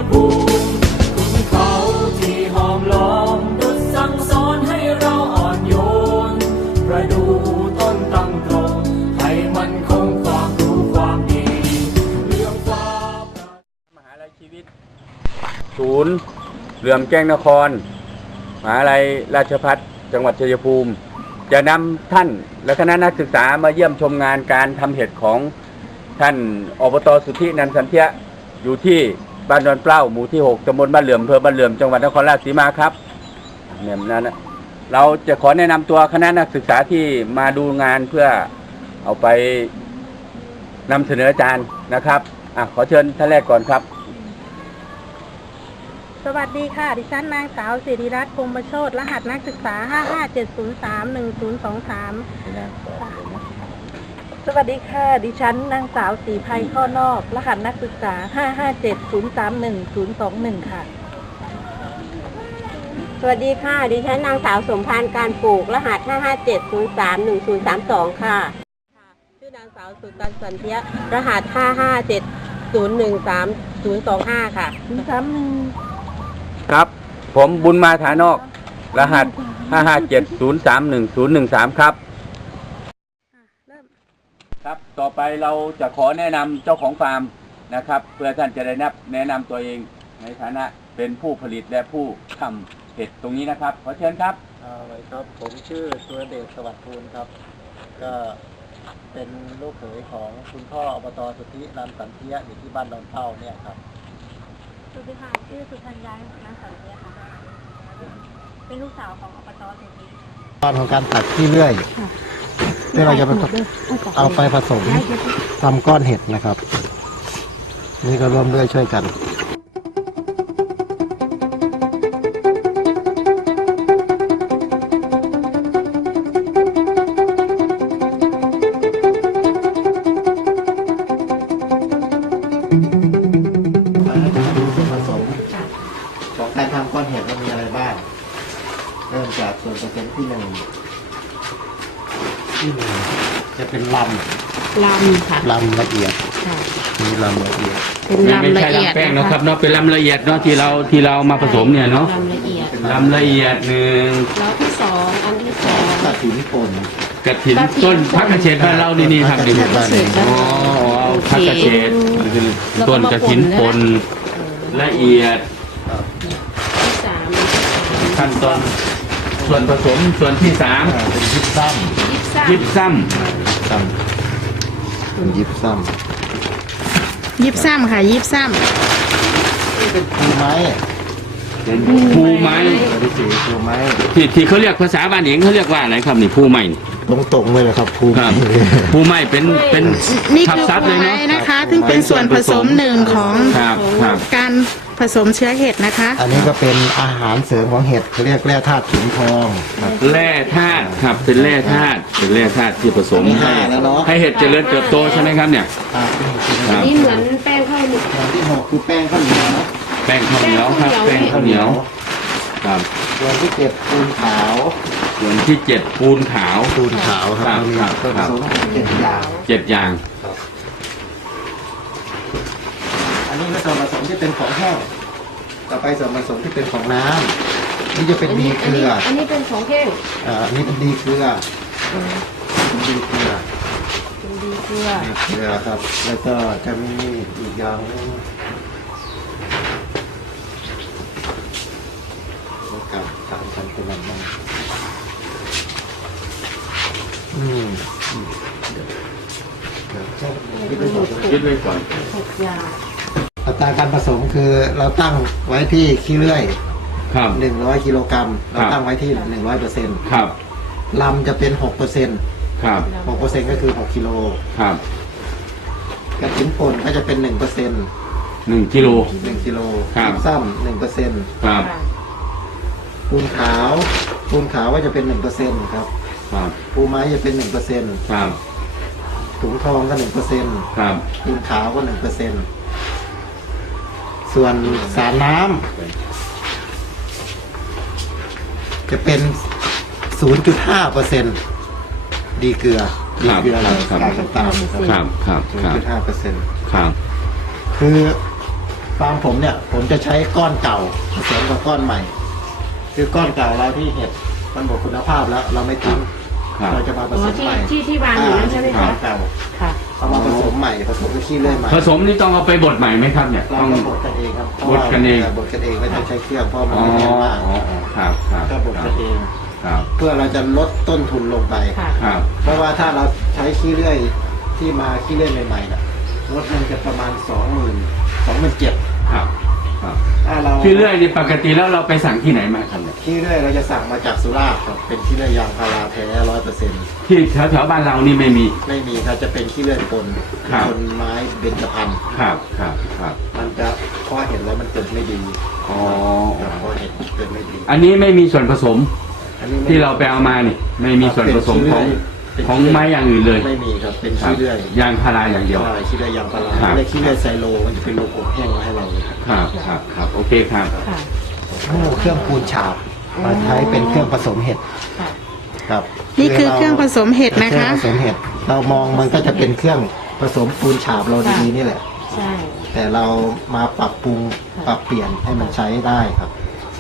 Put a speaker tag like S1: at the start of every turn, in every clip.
S1: ภูมิคุณเขาที่หอมล้อมดุจสั่งสอนให้เราอ่อนโยนประดูต้นตั้งตรงให้มันคงความรู้ความดีเรื่องฟ้ามหาลัยชีวิตศูนย์เหลื่อมแจ้งนครมหาลัยราชภัฏจังหวัดชัยภูมิจะนำท่านและคณะนักศึกษามาเยี่ยมชมงานการทำเห็ดของท่านอบต.สุทธินันท์สันเทียอยู่ที่บ้านดอนเปล้าหมู่ที่ 6 ตำบลบ้านเหลื่อมอำเภอบ้านเหลื่อมจังหวัดนครราชสีมาครับเนี่ยนั้นนะเราจะขอแนะนำตัวคณะนักศึกษาที่มาดูงานเพื่อเอาไปนำเสนออาจารย์นะครับขอเชิญท่านแรกก่อนครับ
S2: สวัสดีค่ะดิฉันนางสาวสิริรัตน์พรหมโชติรหัสนักศึกษา55703102 สวัสดีค่ะดิฉันนางสาวศรีไพข้อนอกรหัสนักศึกษา55703102 ค่ะ
S3: สวัสดีค่ะดิฉันนางสาวสมพานการปลูกรหัส55703102 ค่ะชื่อนางสาวสุตันสันเทียรหัส55701302 ค่ะ
S1: ครับผมบุญมาฐานอกรหัส5570310113ครับครับต่อไปเราจะขอแนะนำเจ้าของฟาร์มนะครับเพื่อท่านจะได้แนะนำตัวเองในฐานะเป็นผู้ผลิตและผู้ทำเห็ดตรงนี้นะครับขอเชิญครับ
S4: ครับผมชื่อสุรเดชสวัสดิ์ภูลครับก็เป็นลูกเขยของคุณพ่ออบต.สุทธินันท์สันเทียอยู่ที่บ้านดอนเป้าเนี่ยครับ
S2: สวัสดีค่ะชื่อสุธัญญานันท์สันเทียค่ะเป็นลูกสาวของอบต.สุทธิ
S4: ตอนของการตัดที่เลื่อยที่เราจะเอาไปผสมทำก้อนเห็ดนะครับนี่ก็ร่วมด้วยช่วยกันผสมของการทำก้อนเห็ดมันมีอะไรบ้างเริ่มจากส่วนผสมที่หนึ่งจะเป็นลำค่ะลำละเอียดมีลำละเอียด
S2: เป็นลำละเอียด
S1: แป้งนะครับเนาะเป็นลำละเอียดเนาะที่เรามาผสมเนี่ยเนาะลำละเอียดหนึ่ง
S2: แล้วที่สองอันที่สอง
S4: กระถิ่นป่น
S1: กระถิ่นต้นพักกระเฉดบ้านเรานี่ครับดิอ๋อพักกระเฉดต้นกระถิ่นป่นละเอียด
S2: ที่สาม
S1: ขั้นตอนส่วนผสมส่วนที่สาม
S4: เป็นยิบซ้ำ
S1: ยิบซ้
S4: เป็นยิบซ้
S2: ำค่ะยิบซ้
S4: ำเป็นภูไม้
S1: เป็นภูไม้
S4: ภูไม้
S1: ที่เขาเรียกภาษาบ้านเองเขาเรียกว่าอะไรครับนี่ภูไม้
S4: ตรงเลยนะครับภู
S1: ไม้เป็น
S2: นี่คือภูไม้นะคะซึ่งเป็นส่วนผสมหนึ่งของการผสมเชื้อเห็ดนะคะ
S4: อันนี้ก็เป็นอาหารเสริมของเห็ดเขาเรียกแร่ธาตุขิงทอง
S1: แร่ธาตุครับเป็นแร่ธาตุที่ผสมให้เห็ดเจริญเติบโตใช่ไหมครับเนี่ย
S2: นี่เหมือนแป้งข้าวเหนียว
S4: ที่6คือแป้งข้าวเหนียว
S1: ครับแป้งข้าวเหนียวครับ
S4: ส่วนที่7ปูนขาว
S1: ส่วนที่7ปูนขาว
S4: ครับผสม7 อย่างอันนี้ก็ส่วนผสมที่เป็นของแห้งต่อไปส่วนผสมที่เป็นของน้ำนี่จะเป็นดีเกลือ
S2: อันนี้เป็นของแห้ง
S4: อันนี้เป็นดีเกลือครับแล้วก็จะมีอีกอย่างนึงกับตามกันเป็นอะไรบ้าง
S1: คิดไว้ก่อน
S2: 6 อย่าง
S4: อัตราการผสมคือเราตั้งไว้ที่ขี้เลื่อย100 กิโลกรัมเราตั้งไว้ที่ 100%
S1: ครับ
S4: ลำจะเป็น 6%
S1: ครับ
S4: 6% ก็คือ6กิโล
S1: ครับ
S4: กระถิ่นป่นก็จะเป็น 1%
S1: 1 กิโล
S4: ครับซ้ำ 1%
S1: ครับ
S4: ปูนขาวก็จะเป็น 1% ครับปูไม้จะเป็น 1%
S1: ครับ
S4: ถุงทองก็ 1%
S1: ครับ
S4: ปูนขาวก็ 1%ส่วนสารน้ำจะเป็น 0.5% ดีเกลือการต่างๆ
S1: ครับ
S4: 0.5%
S1: ครับ
S4: คือฟาร์มผมเนี่ยผมจะใช้ก้อนเก่าผสมกับก้อนใหม่ คือก้อนเก่าเราที่เห็ดมันหมดคุณภาพแล้ว เราไม่ทิ้ง
S5: ครับ
S4: เราจะมาผสมใหม่
S3: ที่วางอยู่นั่นใช่ไหมคะ
S4: เก่า
S3: ค่ะ
S4: เอามาผสมใหม่ผสมกับขี้เลื่อยใหม่
S5: ผสมนี่ต้องเอาไปบดใหม่ไหมครับเนี่ย
S4: เรา
S5: ต้อง
S4: ก็บดกันเองครับ
S5: บดกันเอง
S4: บดกันเองไม่ต้องใช้เครื่องเพราะมัน
S5: อ๋อ
S4: ไม่แน่นมาก
S5: อ๋อครับครับ
S4: ก็บดกันเอง
S5: ครับ
S4: เพื่อเราจะลดต้นทุนลงไป
S3: ค่ะ
S5: ครับ
S4: เพราะว่าถ้าเราใช้ขี้เลื่อยที่มาขี้เลื่อยใหม่ๆน่ะลดมันจะประมาณ27,000
S5: ครับครับ
S4: ถ้าเรา
S5: ขี้เลื่อยนี่ปกติแล้วเราไปสั่งที่ไหนมาครับเนี่ย
S4: ขี้เลื่อยเราจะสั่งมาจากสุราษฎร์ครับเป็นขี้เลื่อยยางพาราแท้100%
S5: ที่แถวบ้านเรานี่ไม่มี
S4: ไม่มีครับจะเป็นขี้เลื่อยปน
S5: ครับ
S4: ปนไม้เบญจพรรณ
S5: ครับครับครับ
S4: มันจะพอเห็นแล้วมันเกิดไม่ดี
S5: อ๋อ
S4: ครับพอเห็นเกิดไม่ดี
S5: อันนี้ไม่มีส่วนผสม
S4: อันนี้ไม่
S5: ที่เราไปเอามานี่ ไม่มีส่วนผสมของไม้อย่างอื่นเลย
S4: ไม่มีครับเป็น
S5: ครับ
S4: ขี้เลื่อย
S5: ยางพาราอย่างเดียว
S4: ใช่ขี้เลื่อยยางพารา
S5: ครับ
S4: เรียกขี้เลื่อยไซโลมันจะเป็นโลโก้แห้งมาให้เราเลยครับ
S5: ครับครับครับโอเคครับ
S3: ค่ะ
S4: เครื่องปูนฉาบมาใช้เป็นเครื่องผสมเห็ด
S3: ค่ะ
S4: ครับ
S6: นี่คือเครื่องผสมเห็ดนะ
S4: เครื่อ
S6: คะ
S4: งผสมเห็ดเรามองมันก็จะเป็นเครื่องผสมปูนฉาบเราดีๆนี่แหละ
S3: ใช่
S4: แต่เรามาปรับปรุงปรับเปลี่ยนให้มันใช้ได้ครับ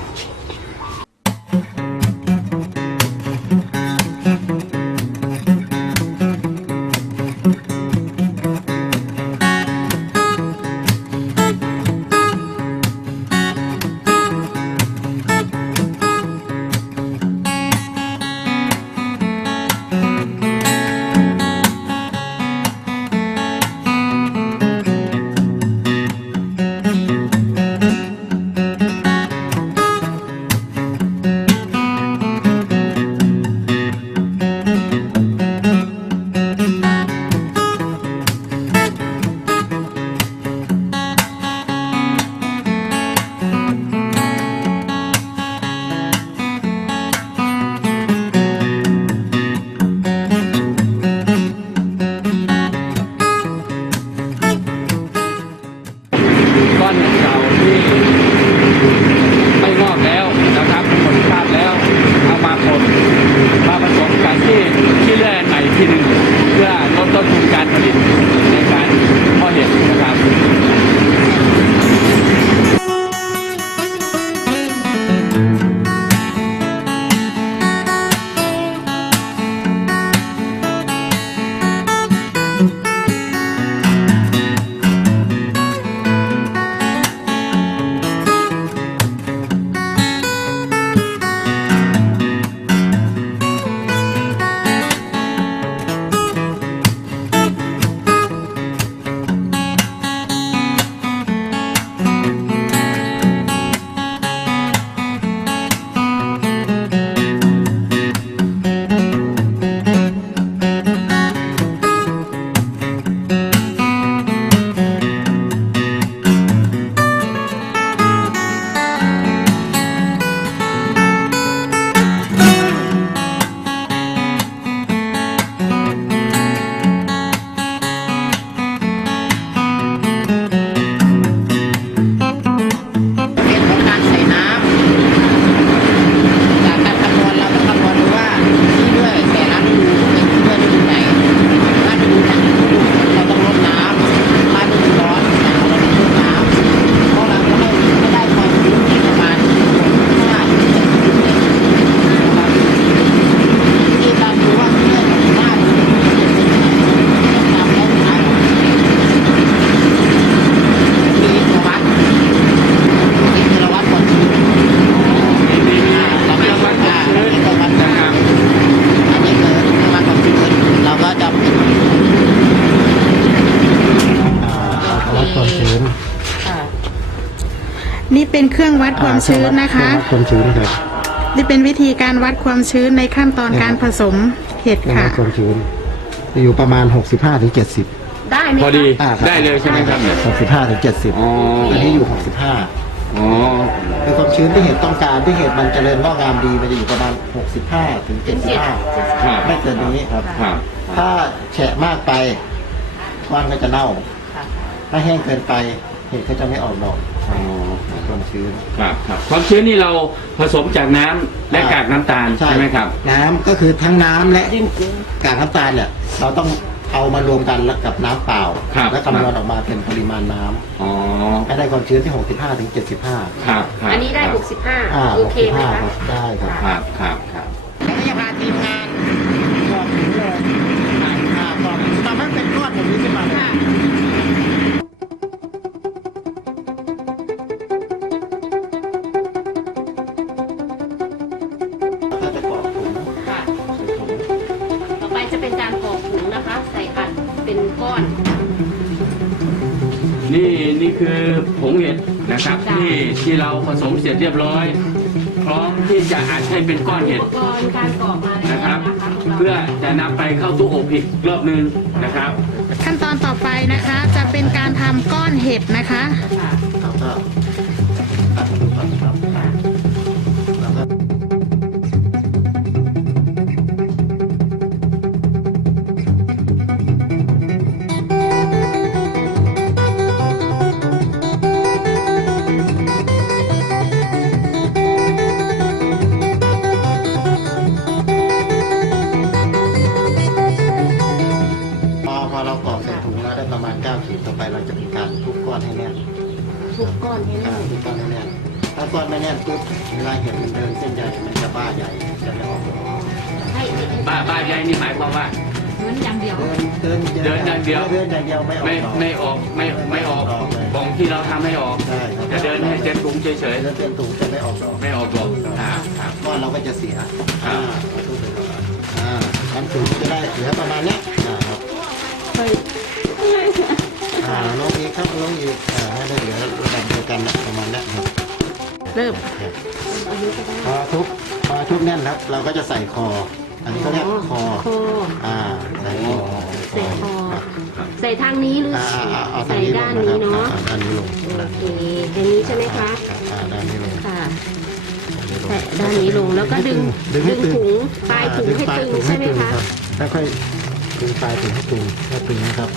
S5: ก้อนเก่าที่ไม่งอกแล้วนะครับหมดคราบแล้วเอามาผสมกันที่เลื่อยอันใหม่ทีหนึ่งเพื่อลดต้นทุนการผลิตในการเพาะเห็ดนะครับ
S7: เป็นของการใส่น้ำจากการคำนวณเราต้องคำนวณดูว่าที่ด้วยแต่ละฤดูเป็นที่ด้วยฤดูไหนถ้าฤดูหนาวเราต้องลดน้ำถ้าฤดูร้อนหนาวเราต้องลดน้ำเพราะเราจะไม่ได้ความชื้นที่ประมาณ5-7%ที่การดูว่าเรื่องของหน้าฤดูต้องทำแล้วใช้มีตัววัดนี่คือเราวัดความชื้นเราไม่วัดอันนี้คือวัดความอันนี้คือวัดความชื้นเราก็จะ
S4: วัดความชื้น
S6: นี่เป็นเครื่องวัดความชื้นนะคะ
S4: วัดความชื้นครับ
S6: นี่เป็นวิธีการวัดความชื้นในขั้นตอนการผสมเห็ด
S4: วั
S6: ค่ะ
S4: ดความชื้นจะอยู่ประมาณ 65-70
S3: ได้ไหม
S5: พอดี
S4: ครับ
S5: ได้เลยใช่ไหมครับเนี่ย
S4: 65-70
S5: อ๋อ
S4: อันนี้อยู่
S5: อ๋อ
S4: 65คือความชื้นที่เห็ดต้องการที่เห็ดมันเจริญงอกงามดีมันจะอยู่ประมาณ 65-75
S5: ครับ
S4: ไม่เกินนี้ครับ
S5: ครับ
S4: ถ้าแฉะมากไปว่านก็จะเน่า ถ้าแห้งเกินไปเห็ดก็จะไม่ออกดอก
S5: อ๋อ
S4: ความชื้น
S5: ครับครับความชื้นนี่เราผสมจากน้ำและกากน้ำตาลใช่ไหมครับ
S4: น้ำก็คือทั้งน้ำและกากน้ำตาลเนี่ย เราต้องเอามารวมกันแล้วกับน้ำเปล่า
S5: ครับ
S4: แล้วคำนวณออกมาเป็นปริมาณน้
S5: อ๋อ
S4: ำให้ได้ความชื้นที่ 65 ถึง 75
S5: ครับครับ
S3: อันนี้ได้ 65 โอเคไหม
S4: 65
S3: คะ
S4: ครับได้ครับ
S5: ครับครับครับ
S7: แล้วก็จะพาทีมงานกรอกถุงเลยกรอกทำให้เป็นก้อนแบบนี้ขึ้นมาเลย
S4: แล้วก็จะกรอกถุง
S3: ค่ะ
S4: ใส่ถุง
S3: ต่อไปจะเป็นการกรอกถุงนะคะ ใส่อัดเป็นก้อน
S5: นี่คือผงเห็ดนะครับ
S3: จ้ะ
S5: ที่เราผสมเสร็จเรียบร้อย พร้อมที่จะอัดให้เป็นก้อน
S3: อุ
S5: เห็ด
S3: ปกรณ์การกรอกมาแล้ว
S5: นะครับ
S3: นะคะพวกเรา
S5: เพื่อจะนำไปเข้าตู้อบอีกรอบนึงนะครับ
S6: ขั้นตอนต่อไปนะคะ จะเป็นการทำก้อนเห็ดนะคะ
S3: ค่ะ
S4: ครับก็ตัดมาดูก่อนครับแล้วก็พอเรากรอกใส่ถุงแล้วได้ประมาณ9 ขีดต่อไปเราจะมีการทุบก้อนให้แน่น
S3: ทุกก้อนให้แน่น
S4: ทุบก้อนให้แน่นถ้าก้อนไม่แน่นปุ๊บเวลาเห็ดมันเดินเส้นใหญ่มันจะบ้าใหญ่จะไม่ออก
S3: ให้
S5: บ้าใหญ่นี่หมายความว่า
S3: เหมือนอย่างเดียว
S4: เดินอย่างเดียวไม่ออก
S5: ไม่ออกไม่ออก
S4: เลย
S5: ของที่เราทำให้ออก
S4: ใช่ครับ
S5: จะเดินให้เจนถุงเฉย
S4: เดินเต็มถุงจะไม่ออกดอก
S5: ๆไม่ออกหรอกครับ
S4: ก้อนเราก็จะเสีย
S5: ครับ
S4: เราทุบไปก่อนอันถุงจะได้เหลือประมาณเนี้ยครับลงอีกครับลงอีกให้ได้เหลือระดับเดียวกันนะประมาณเนี้ยครับ
S6: เริ่ม
S4: พอทุบแน่นครับเราก็จะใส่คอ อันนี้เขาเรียกคอ
S3: คอ
S4: ใส่คอ
S3: ใส่คอ ใส่ทางนี้หรือ
S4: เอา
S3: ใส่ด้านนี้เนาะ
S4: ด้านนี้ลง
S3: โอเคทางนี้ใช่ไหมคะ
S4: ด้านนี้ลง
S3: ค่ะใส่ด้านนี้ลงแล้วก็ดึง
S4: ให้ตึ
S3: ถุงปลายถุงให้ตึงใช่ไหมคะ
S4: แล้วค่อยดึงปลายถุงให้ตึงนะครับ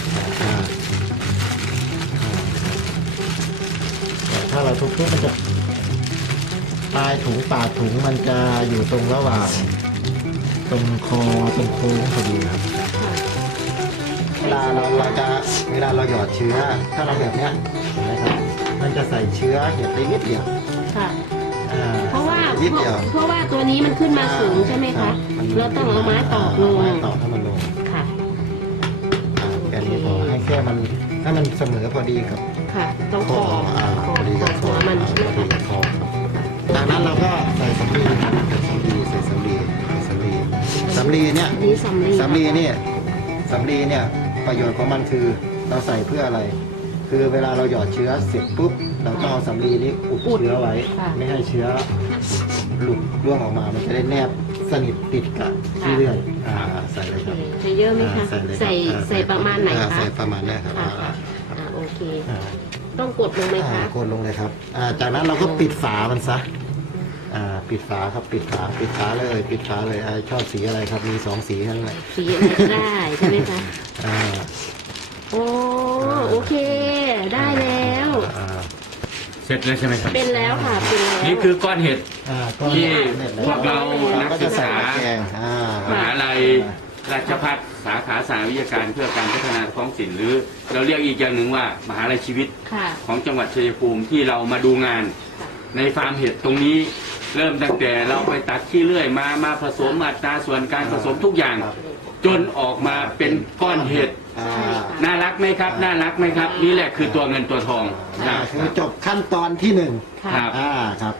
S4: ถ้าเราทุบปุ๊บมันจะปลายถุงปากถุงมันจะอยู่ตรงระหว่างตรงคอตรงโค้งพอดีครับเวลาเราหยอดเชื้อถ้าเราแบบเนี้ยเห็นไหมครับมันจะใส่เชื้อเห็ดได้นิดเดียว
S3: ค่ะ เพราะว่า
S4: นิดเดียว
S3: เพราะว่าตัวนี้มันขึ้นมาสูงใช่ไหมคะ เราต้องเอาไม้ตอกลง
S4: ไม้ตอกให้มันลง
S3: ค่ะ
S4: แค่นี้พอให้มันเสมอพอดีกับ
S3: ค่ะ ต้อง
S4: ค
S3: ค
S4: อ
S3: อ
S4: พอดีกับค
S3: หั
S4: อ
S3: วมันใช่ไหม
S4: พอดี
S3: คะ
S4: กับคอจากนั้นเราก็ใส่สำลีเนี่ย
S3: อันนี้สำลี
S4: สำลีเนี่ยประโยชน์ของมันคือเราใส่เพื่ออะไร คือเวลาเราหยอดเชื้อเสร็จปุ๊บเราต้องเอาสำลีนี้อุดเชื้อไว้ ไม่ให้เชื้อหลุดร่วงออกมา มันจะได้แนบสนิทติดกับที่เลื่อยใส่เลยครับ
S3: ใส่เยอะไหมคะ
S4: ใส่เลย
S3: ใส่ประมาณไหนคะ
S4: ใส่ประมาณนี้ครับ
S3: โอเค ต้องกดลงไหมคะ
S4: กดลงเลยครับจากนั้นเราก็ปิดฝามันซะปิดฝาครับปิดฝาเลยชอบสีอะไรครับมี2 สีทั้งนั้นเลย
S3: สีอะไรก็ได้ใช่ไหมคะ โอ้โอเค ได้แล้ว
S5: เสร็จแล้วใช่ไหมครับ
S3: เป็นแล้วค่ะ เป็นแล้ว
S5: นี่คือก้อนเห็ด ที่พวกเรานักศึกษา มหาลัยราชภัฏสาขาสาวิทยาการเพื่อการพัฒนาท้องถิ่นหรือ เราเรียกอีกอย่างหนึ่งว่ามหาลัยชีวิต
S3: ค่ะ
S5: ของจังหวัดชัยภูมิที่เรามาดูงาน ในฟาร์มเห็ดตรงนี้ เริ่มตั้งแต่เราไปตัดขี้เลื่อยมาผสมอัตราส่วนการผสมทุกอย่าง จนออกมาเป็นก้อนเห็ดน่ารักไหมครับน่ารักไหมครับ นี่แหละคือตัวเงินตัวทองครับ
S4: คือจบขั้นตอนที่1
S3: ค่ะ
S4: ครับ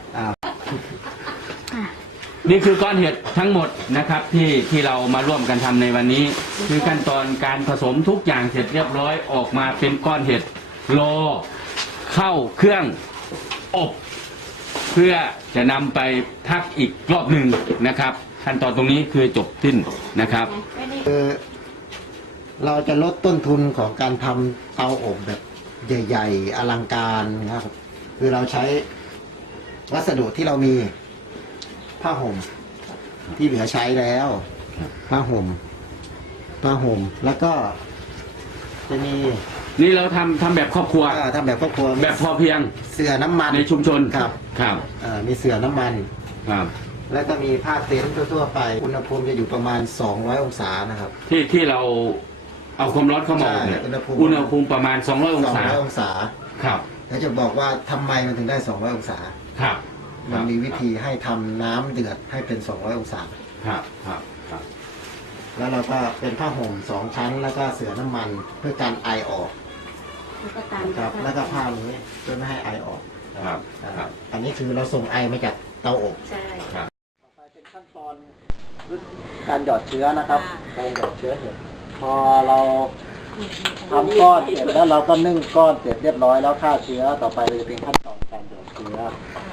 S5: นี่คือก้อนเห็ดทั้งหมดนะครับที่เรามาร่วมกันทำในวันนี้ คือขั้นตอนการผสมทุกอย่างเสร็จเรียบร้อยออกมาเป็นก้อนเห็ดรอเข้าเครื่องอบ เพื่อจะนำไปพักอีกรอบหนึ่งนะครับ ขั้นตอนตรงนี้คือจบสิ้นนะครับ
S4: คือเราจะลดต้นทุนของการทำเตาอบแบบใหญ่ๆอลังการนะครับคือเราใช้วัสดุที่เรามีผ้าห่มที่เหลือใช้แล้วผ้าห่มแล้วก็จะมี
S5: นี่เราทำแบบครอบครัว
S4: ทำแบบครอบครัว
S5: แบบพอเพียง
S4: เสื่อน้ำมัน
S5: ในชุมชน
S4: ครับ
S5: ครับ
S4: มีเสื่อน้ำมัน
S5: ครับ
S4: แล้วก็มีผ้าเต็นท์ทั่วๆไปอุณหภูมิจะอยู่ประมาณ200 องศานะครับ
S5: ที่เราเอาความร้อนเข้ามาอบเนี่ย
S4: ใช่อุ
S5: อุ
S4: ณ
S5: ณ
S4: ห
S5: ห
S4: ภู
S5: ภู
S4: มิ
S5: มิประมาณ200องศา
S4: 200 องศา
S5: ครับ
S4: แล้วจะบอกว่าทำไมมันถึงได้ 200 องศา
S5: ครับ
S4: มันมีวิธีให้ทำน้ำเดือดให้เป็น 200 องศา
S5: ครับครับครับ
S4: แล้วเราก็เป็นผ้าห่ม2 ชั้น แล้วก็เสื่อน้ำมันเพื่อการไอออก
S3: แล้วก็ตาม
S4: ครับ แล้วก็ผ้านี้เพื่อไม่ให้ไอออก
S5: ครับ
S4: นะครับอันนี้คือเราส่งไอมาจากเตาอบ
S3: ใช่
S5: ครับ
S4: ต่อไปเป็นขั้นตอนการหยอดเชื้อนะครับ การหยอดเชื้อเห็ดพอเราทำก้อนเสร็จแล้วเราก็นึ่งก้อนเสร็จเรียบร้อยแล้วฆ่าเชื้อต่อไปเราจะเป็นขั้นตอนการหยอดเชื้อ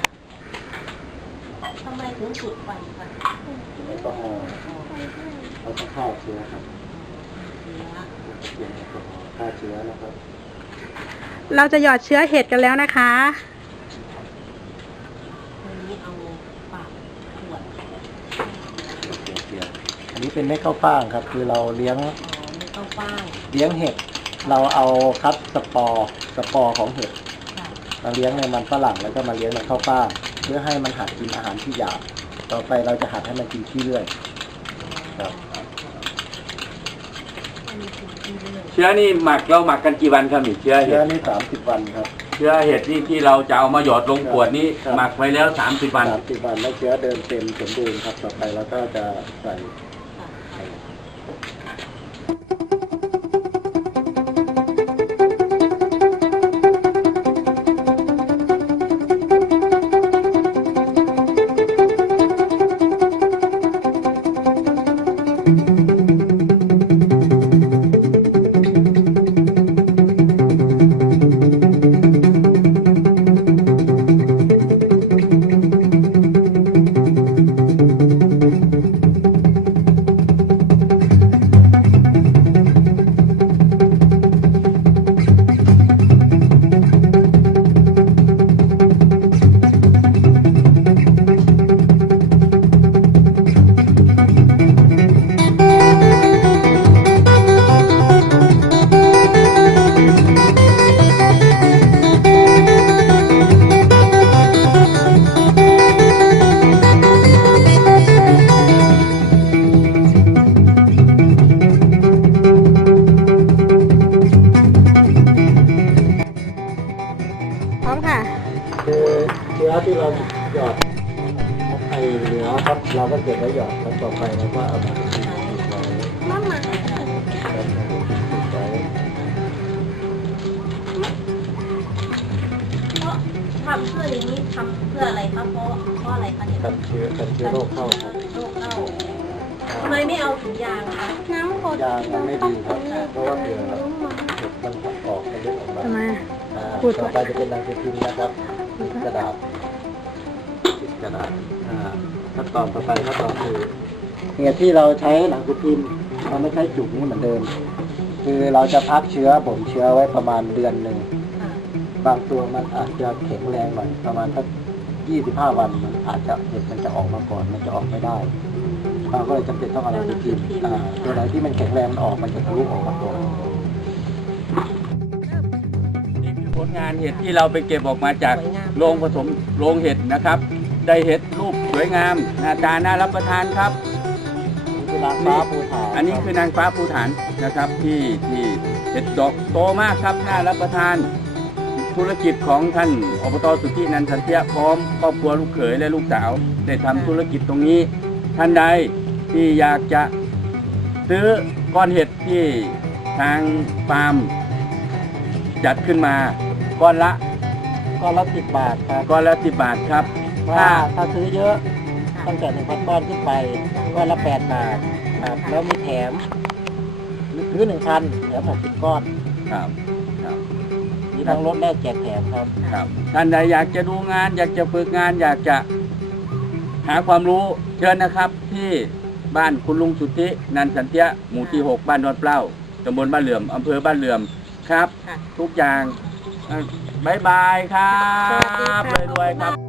S2: ทำไมถึงจุดไฟคะ
S4: แอลกอฮอล์เราต้องฆ่าเชื้อครับเปลี่ยนแอลกอฮอล์ฆ่าเชื้อนะครับ
S6: เราจะหยอดเชื้อเห็ดกันแล้วนะคะ
S2: วันนี้เอาปากขวด
S4: อันนี้เป็นเม็ดข้าวฟ่างครับ คือเราเลี้ยง
S2: ไม่ต้องป้าง
S4: เลี้ยงเห็ด เราเอาคัดสปอร์ของเห็ด
S2: ค่ะ
S4: มาเลี้ยงในมันฝรั่งแล้วก็มาเลี้ยงในข้าวฟ่างเพื่อให้มันหัดกินอาหารที่หยาบต่อไปเราจะหัดให้มันกินขี้เลื่อยครับ
S5: เชื้อนี่หมักเราหมักกันกี่วันครับนี่เชื้อเห็
S4: เชื้อ
S5: ด
S4: นี่30 วันครับ
S5: เชื้อเห็ดนี่ที่เราจะเอามาหยอดลงขวดนี้
S4: ครับ
S5: หมักไว้แล้ว30 วัน
S4: 30 วันแล้วเชื้อเดินเต็มสมบูรณ์ครับ ต่อไปเราก็จะใส่
S6: พร้อมค่ะ
S4: คือเชื้อที่เราหยอดไอเหลือครับเราก็เก็บไว้หยอดแล้วต่อไปเราก็เอามาติดไว้
S6: มามา
S4: ครับติดไว้
S2: เพราะทำเพื่ออย่างนี้ทำเพื่ออะไรคะเพราะอะไรคะเนี่ย
S4: กันเชื้อโรคเข้าครับ
S2: โรคเข้าทำไมไม่เอาถุงยางคะ
S6: น้ำกด
S4: ยางมันไม่ดีครับ เพราะว่าเผื่อเห็ดมันออกเป็นเลือดออกมา
S6: ทำไม
S4: ต่อไปจะเป็นหนังสือพิมพ์นะครับติดกระดาษติดกระดาษขั้นตอนต่อไปขั้นตอนคือเหตุที่เราใช้หนังสือพิมพ์เราไม่ใช้จุกนี้เหมือนเดิม คือเราจะพักเชื้อบ่มเชื้อไว้ประมาณเดือนหนึ่ง บางตัวมันอาจจะแข็งแรงหน่อยประมาณสัก25 วันมันอาจจะเห็ดมันจะออกมาก่อนมันจะออกไม่ได้เราก็เลยจำเป็นต้องเอาหนังสือพิมพ์ตัวไหนที่มันแข็งแรงมันออกมันจะทะลุออกมาก่อน
S5: นี่คือผลงานเห็ดที่เราไปเก็บออกมาจากโรงผสมโรงเห็ดนะครับ ได้เห็ดรูปสวยงามหน้าตาน่ารับประทานครับ
S4: คือนางฟ้าภูฐาน
S5: อันนี้คือนางฟ้าภูฐานนะครับที่เห็ดดอกโตมากครับน่ารับประทาน ธุรกิจของท่านอบต.สุทธินันท์สันเทียพร้อมครอบครัวลูกเขยและลูกสาวได้ทำธุรกิจตรงนี้ ท่านใดที่อยากจะซื้อก้อนเห็ดที่ทางฟาร์มจัดขึ้นมาก้อนละ
S4: ก้อนละ10 บาทครับ
S5: ก้อนละ10 บาทครับ
S4: ถ้าซื้อเยอะตั้งแต่ 1,000 ก้อนขึ้นไปก้อนละ8 บาทครับแล้วมีแถมซื้อ 1,000 แถม60 ก้อน
S5: ครับครับ
S4: มีทั้งลดแลกแจกแถมครับ
S5: ครับท่านใดอยากจะดูงาน อยากจะฝึกงาน อยากจะหาความรู้เชิญนะครับที่บ้านคุณลุงสุทธินันท์สันเทียหมู่ที่ 6 บ้านดอนเปล้าตำบลบ้านเหลื่อมอำเภอบ้านเหลื่อมครับ ทุกอย่างบ๊ายบายครับ
S6: สวัสดีค่ะ
S5: รวยๆครับ